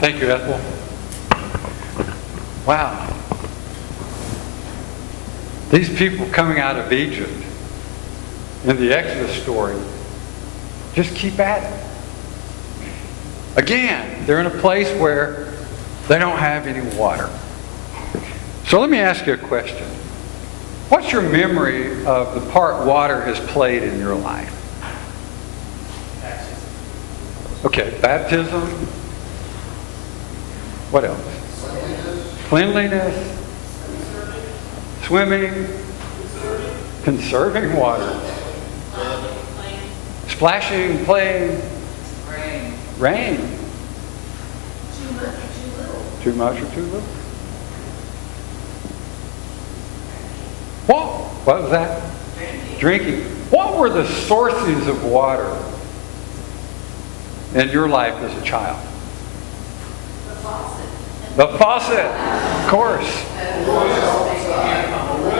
Thank you, Ethel. Wow. These people coming out of Egypt in the Exodus story just keep at it. Again, they're in a place where they don't have any water. So let me ask you a question. What's your memory of the part water has played in your life? Okay, baptism. What else? Cleanliness. Swimming. Conserving water. Splashing, playing. Rain. Too much or too little. Too much or too little. What was that? Drinking. What were the sources of water in your life as a child? The faucet. The faucet, of course.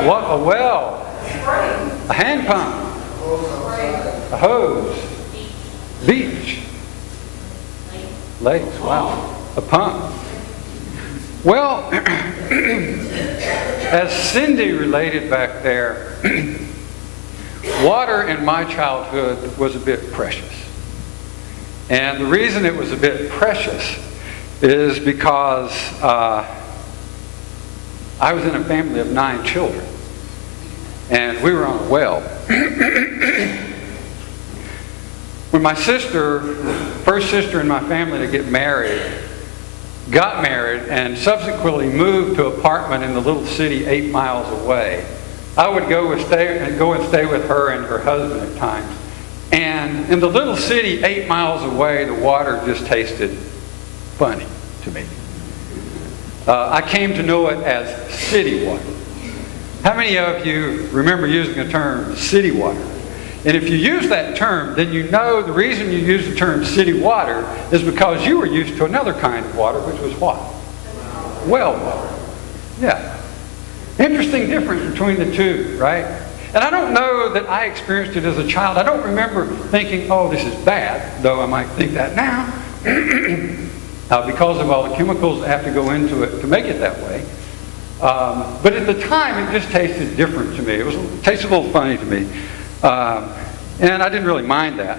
What? A well. A hand pump. A hose. Beach. Lakes. Wow. A pump. Well, as Cindy related back there, water in my childhood was a bit precious. And the reason it was a bit precious is because I was in a family of 9 children. And we were on a well. When my sister, first sister in my family to get married, got married and subsequently moved to an apartment in the little city 8 miles away, I would go and stay with her and her husband at times. And in the little city 8 miles away, the water just tasted funny to me. I came to know it as city water. How many of you remember using the term city water? And if you use that term, then you know the reason you use the term city water is because you were used to another kind of water, which was what? Well water. Yeah. Interesting difference between the two, right? And I don't know that I experienced it as a child. I don't remember thinking, oh, this is bad, though I might think that now, because of all the chemicals that have to go into it to make it that way. But at the time, it just tasted different to me. It tasted a little funny to me. And I didn't really mind that.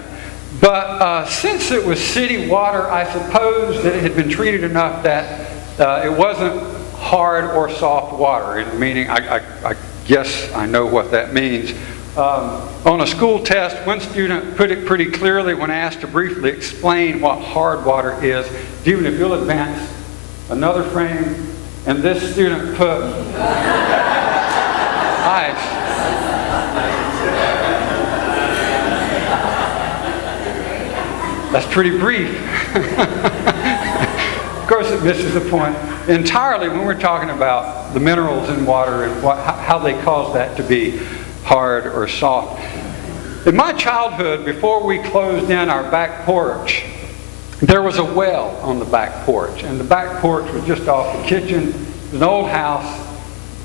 But since it was city water, I suppose that it had been treated enough that it wasn't hard or soft water. Meaning, I guess I know what that means. On a school test, one student put it pretty clearly when asked to briefly explain what hard water is. Even if you'll advance another frame, and this student put ice. That's pretty brief. Of course, it misses the point entirely when we're talking about the minerals in water and how they cause that to be hard or soft. In my childhood, before we closed in our back porch, there was a well on the back porch. And the back porch was just off the kitchen. It was an old house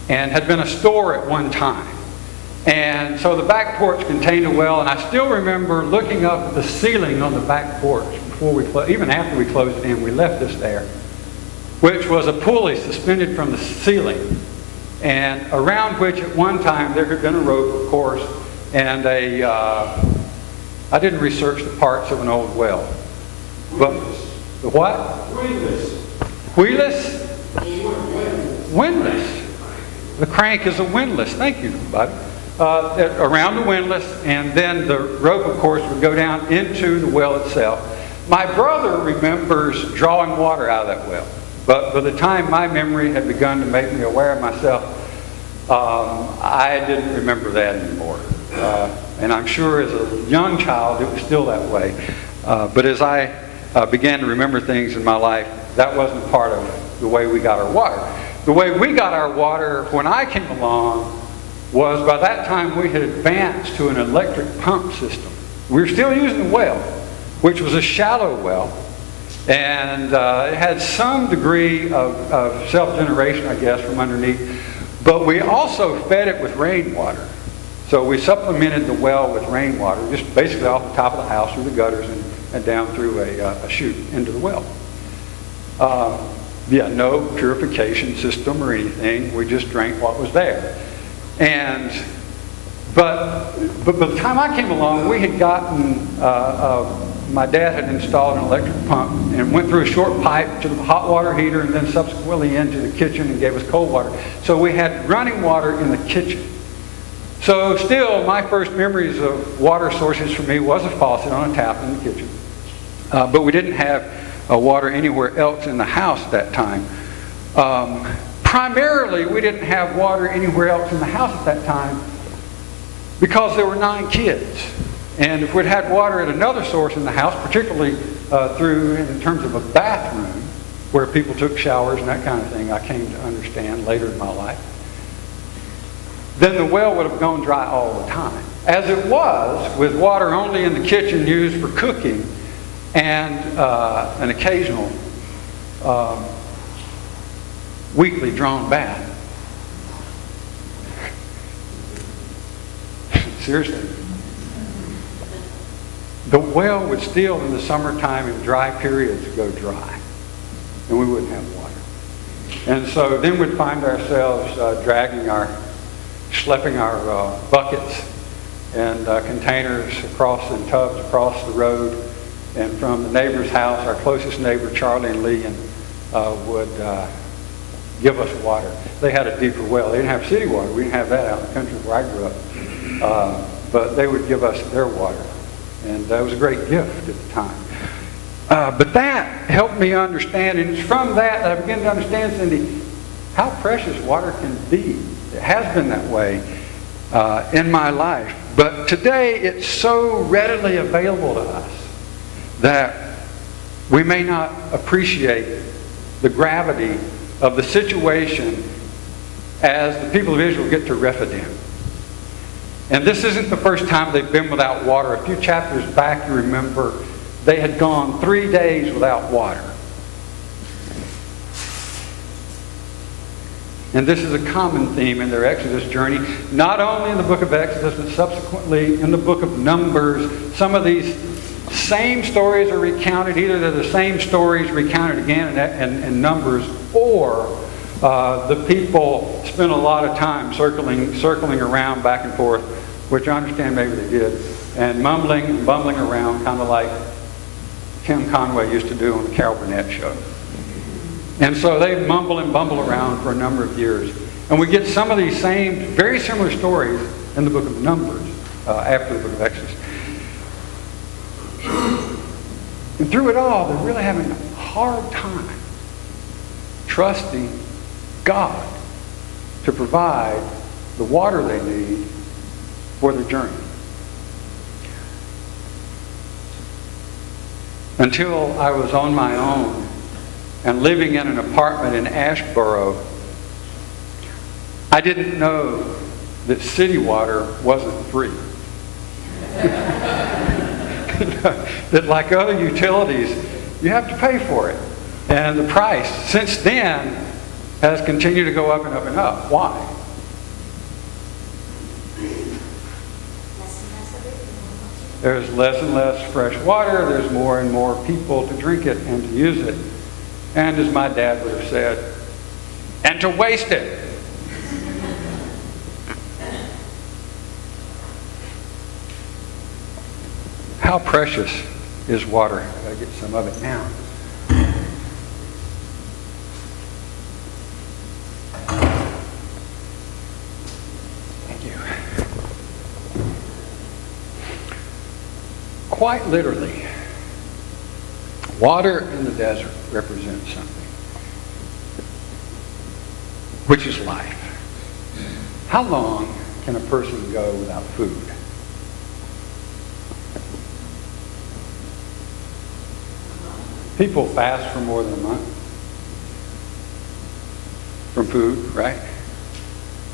and had been a store at one time. And so the back porch contained a well, and I still remember looking up at the ceiling on the back porch before even after we closed it in, we left this there, which was a pulley suspended from the ceiling, and around which at one time there had been a rope, of course, and I didn't research the parts of an old well. But the what? Windlass. Wheelless? Windlass. The crank is a windlass. Thank you, Bobby. Around the windlass, and then the rope, of course, would go down into the well itself. My brother remembers drawing water out of that well, but by the time my memory had begun to make me aware of myself, I didn't remember that anymore. And I'm sure as a young child it was still that way. But as I began to remember things in my life, that wasn't part of the way we got our water. The way we got our water when I came along was by that time we had advanced to an electric pump system. We were still using the well, which was a shallow well, and it had some degree of self-generation, I guess, from underneath, but we also fed it with rainwater. So we supplemented the well with rainwater, just basically off the top of the house through the gutters and down through a chute into the well. Yeah, no purification system or anything. We just drank what was there. But by the time I came along, we had gotten, my dad had installed an electric pump and went through a short pipe to the hot water heater and then subsequently into the kitchen and gave us cold water. So we had running water in the kitchen. So still, my first memories of water sources for me was a faucet on a tap in the kitchen. But we didn't have water anywhere else in the house at that time. Primarily, we didn't have water anywhere else in the house at that time because there were 9 kids. And if we'd had water at another source in the house, particularly in terms of a bathroom, where people took showers and that kind of thing, I came to understand later in my life, then the well would have gone dry all the time. As it was, with water only in the kitchen used for cooking and an occasional weekly drawn bath. Seriously. The well would still, in the summertime and dry periods, go dry. And we wouldn't have water. And so then we'd find ourselves schlepping our buckets and containers across in tubs across the road. And from the neighbor's house, our closest neighbor, Charlie and Lee, would give us water. They had a deeper well. They didn't have city water. We didn't have that out in the country where I grew up. But they would give us their water. And that was a great gift at the time. But that helped me understand, and it's from that I began to understand, Cindy, how precious water can be. It has been that way in my life. But today it's so readily available to us that we may not appreciate the gravity of the situation as the people of Israel get to Rephidim. And this isn't the first time they've been without water. A few chapters back, you remember, they had gone 3 days without water. And this is a common theme in their Exodus journey, not only in the book of Exodus, but subsequently in the book of Numbers. Some of these same stories are recounted. Either they're the same stories recounted again in Numbers, or the people spent a lot of time circling around back and forth, which I understand maybe they did, and mumbling and bumbling around, kind of like Tim Conway used to do on the Carol Burnett show. And so they mumble and bumble around for a number of years. And we get some of these same, very similar stories in the book of Numbers, after the book of Exodus. And through it all, they're really having a hard time trusting God to provide the water they need for their journey. Until I was on my own and living in an apartment in Ashboro, I didn't know that city water wasn't free. That like other utilities, you have to pay for it. And the price, since then, has continued to go up and up and up. Why? There's less and less fresh water. There's more and more people to drink it and to use it. And as my dad would have said, and to waste it. How precious is water? I've got to get some of it now. Thank you. Quite literally, water in the desert represents something, which is life. How long can a person go without food? People fast for more than a month from food, right?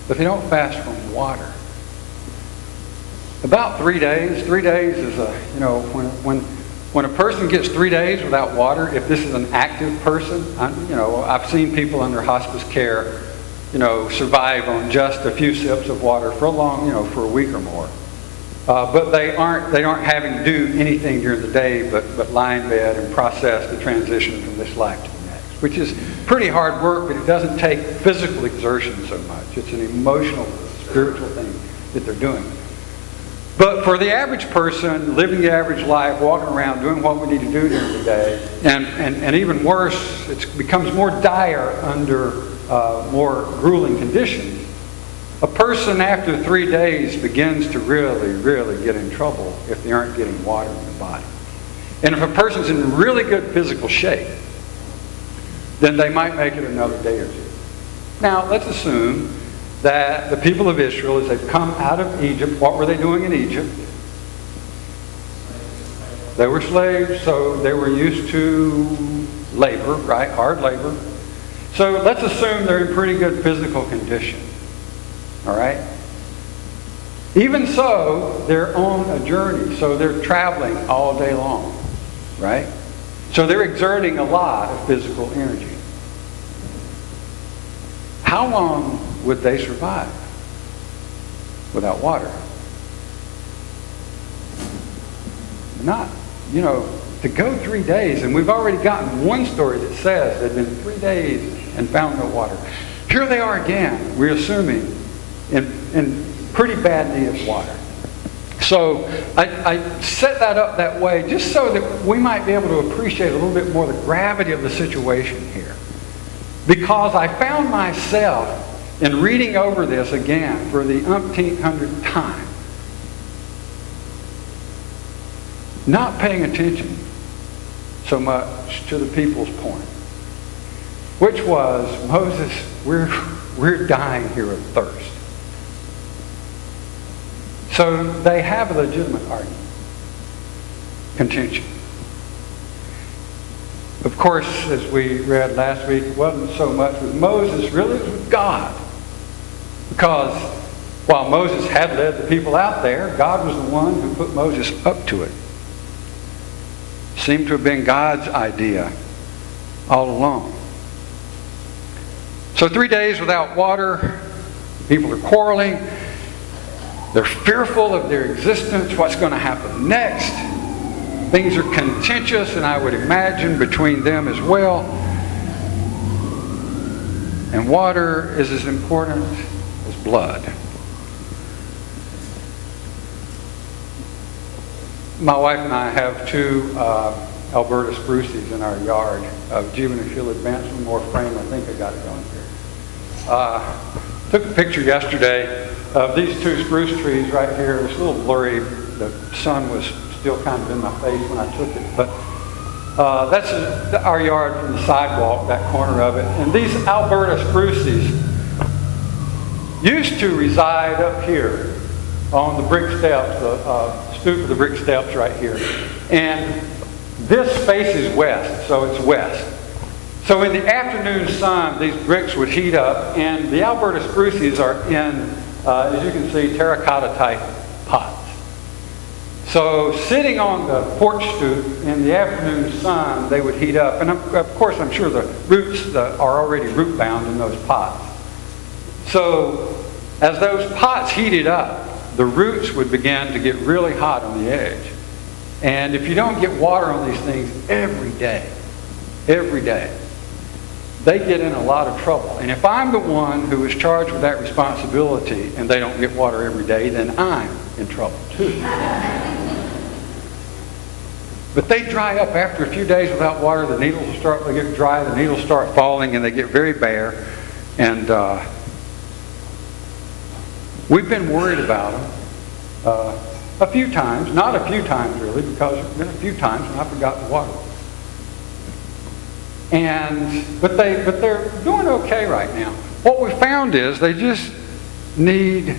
But they don't fast from water. About 3 days. 3 days is when a person gets 3 days without water, if this is an active person, I've seen people under hospice care, survive on just a few sips of water for for a week or more. But they aren't having to do anything during the day but lie in bed and process the transition from this life to the next. which is pretty hard work, but it doesn't take physical exertion so much. It's an emotional, spiritual thing that they're doing. But for the average person, living the average life, walking around, doing what we need to do during the day, and even worse, it becomes more dire under more grueling conditions. A person after 3 days begins to really get in trouble if they aren't getting water in their body. And if a person's in really good physical shape, then they might make it another day or two. Now, let's assume that the people of Israel, as they've come out of Egypt, what were they doing in Egypt? They were slaves, so they were used to labor, right? Hard labor. So let's assume they're in pretty good physical condition. All right? Even so, they're on a journey, so they're traveling all day long, right? So they're exerting a lot of physical energy. How long would they survive without water? Not, to go 3 days, and we've already gotten one story that says they've been 3 days and found no water. Here they are again, we're assuming, in pretty bad need of water. So I set that up that way just so that we might be able to appreciate a little bit more the gravity of the situation here. Because I found myself in reading over this again for the umpteenth hundredth time, not paying attention so much to the people's point, which was, Moses, we're dying here of thirst. So they have a legitimate argument, contention. Of course, as we read last week, it wasn't so much with Moses, really, it was with God. Because while Moses had led the people out there, God was the one who put Moses up to it. Seemed to have been God's idea all along. So 3 days without water, people are quarreling. They're fearful of their existence, what's going to happen next. Things are contentious, and I would imagine between them as well. And water is as important as blood. My wife and I have 2 Alberta spruces in our yard of juvenile advanced one more frame. I think I got it on here. Took a picture yesterday of these 2 spruce trees right here. It's a little blurry. The sun was still kind of in my face when I took it. But that's our yard from the sidewalk, that corner of it. And these Alberta spruces used to reside up here on the brick steps, the stoop of the brick steps right here. And this faces west, so it's west. So in the afternoon sun, these bricks would heat up, and the Alberta spruces are in, as you can see, terracotta type pots. So sitting on the porch stoop in the afternoon sun, they would heat up. And of course, I'm sure the roots are already root bound in those pots. So as those pots heated up, the roots would begin to get really hot on the edge. And if you don't get water on these things every day, they get in a lot of trouble. And if I'm the one who is charged with that responsibility and they don't get water every day, then I'm in trouble too. But they dry up after a few days without water. The needles will start to get dry, the needles start falling, and they get very bare. And we've been worried about them a few times, not a few times really, because there's been a few times when I forgot to water them. But they're doing okay right now. What we found is they just need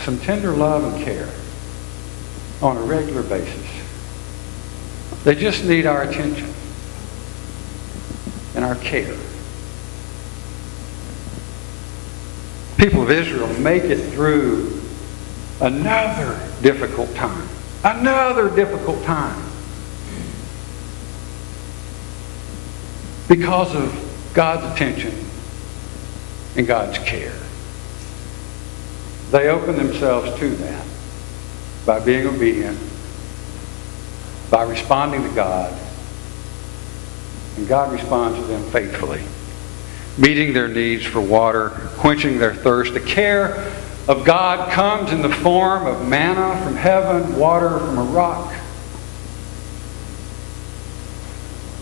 some tender love and care on a regular basis. They just need our attention and our care. People of Israel make it through another difficult time. Another difficult time. Because of God's attention and God's care. They open themselves to that by being obedient, by responding to God, And God responds to them faithfully, meeting their needs for water, quenching their thirst. The care of God comes in the form of manna from heaven, water from a rock,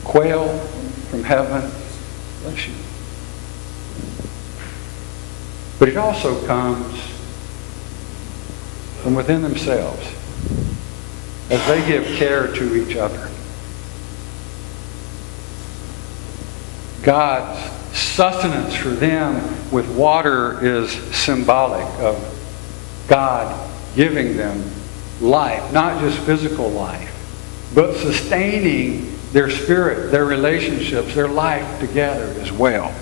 quail from heaven. Bless you. But it also comes from within themselves as they give care to each other. God's sustenance for them with water is symbolic of God giving them life, not just physical life, but sustaining their spirit, their relationships, their life together as well.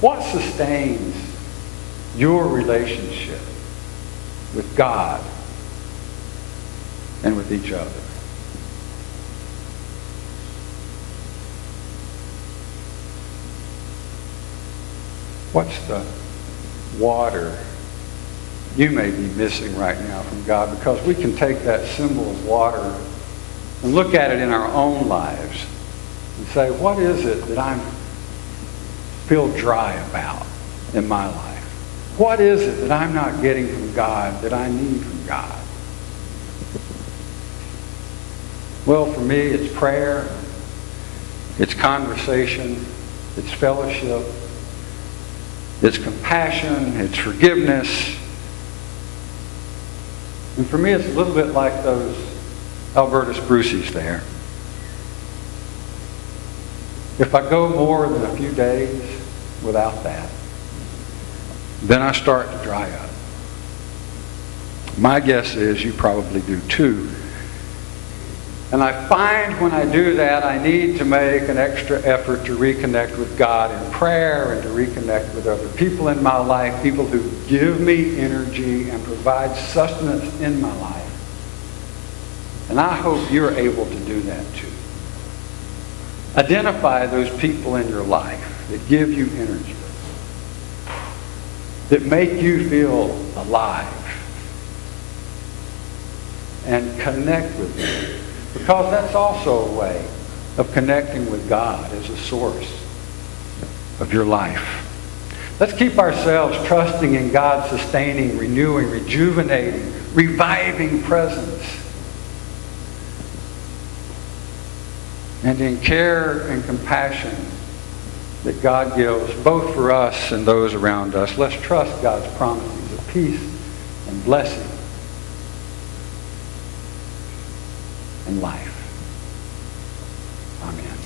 What sustains your relationship with God and with each other? What's the water you may be missing right now from God? Because we can take that symbol of water and look at it in our own lives and say, what is it that I feel dry about in my life? What is it that I'm not getting from God that I need from God? Well, for me, it's prayer, it's conversation, it's fellowship, it's compassion, it's forgiveness. And for me, it's a little bit like those Alberta spruces there. If I go more than a few days without that, then I start to dry up. My guess is you probably do too. And I find when I do that, I need to make an extra effort to reconnect with God in prayer and to reconnect with other people in my life, people who give me energy and provide sustenance in my life. And I hope you're able to do that too. Identify those people in your life that give you energy, that make you feel alive, and connect with them. Because that's also a way of connecting with God as a source of your life. Let's keep ourselves trusting in God's sustaining, renewing, rejuvenating, reviving presence. And in care and compassion that God gives both for us and those around us, let's trust God's promises of peace and blessing and life. Amen.